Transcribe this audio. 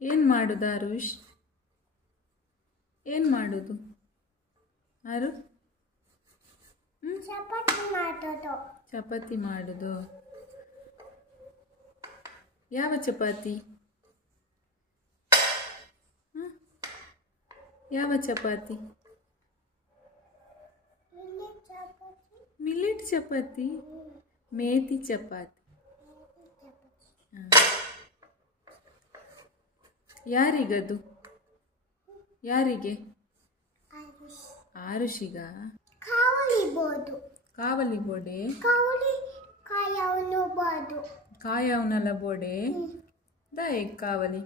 ಏನು ಮಾಡೋದು ಆರುಷ್? ಏನು ಮಾಡೋದು ಆರು? ಚಪಾತಿ ಮಾಡೋದು. ಯಾವ ಚಪಾತಿ? ಯಾವ ಚಪಾತಿ? ಮಿಲೆಟ್ ಚಪಾತಿ, ಮೇಥಿ ಚಪಾತಿ. ಯಾರಿಗದು? ಯಾರಿಗೆ? ಆರುಷಿಗ? ಕಾವಲಿ ಬೋಡೆ? ಕಾಯವನಲ್ಲ ಬೋಡೆ ದಾಯಕ್ ಕಾವಲಿ.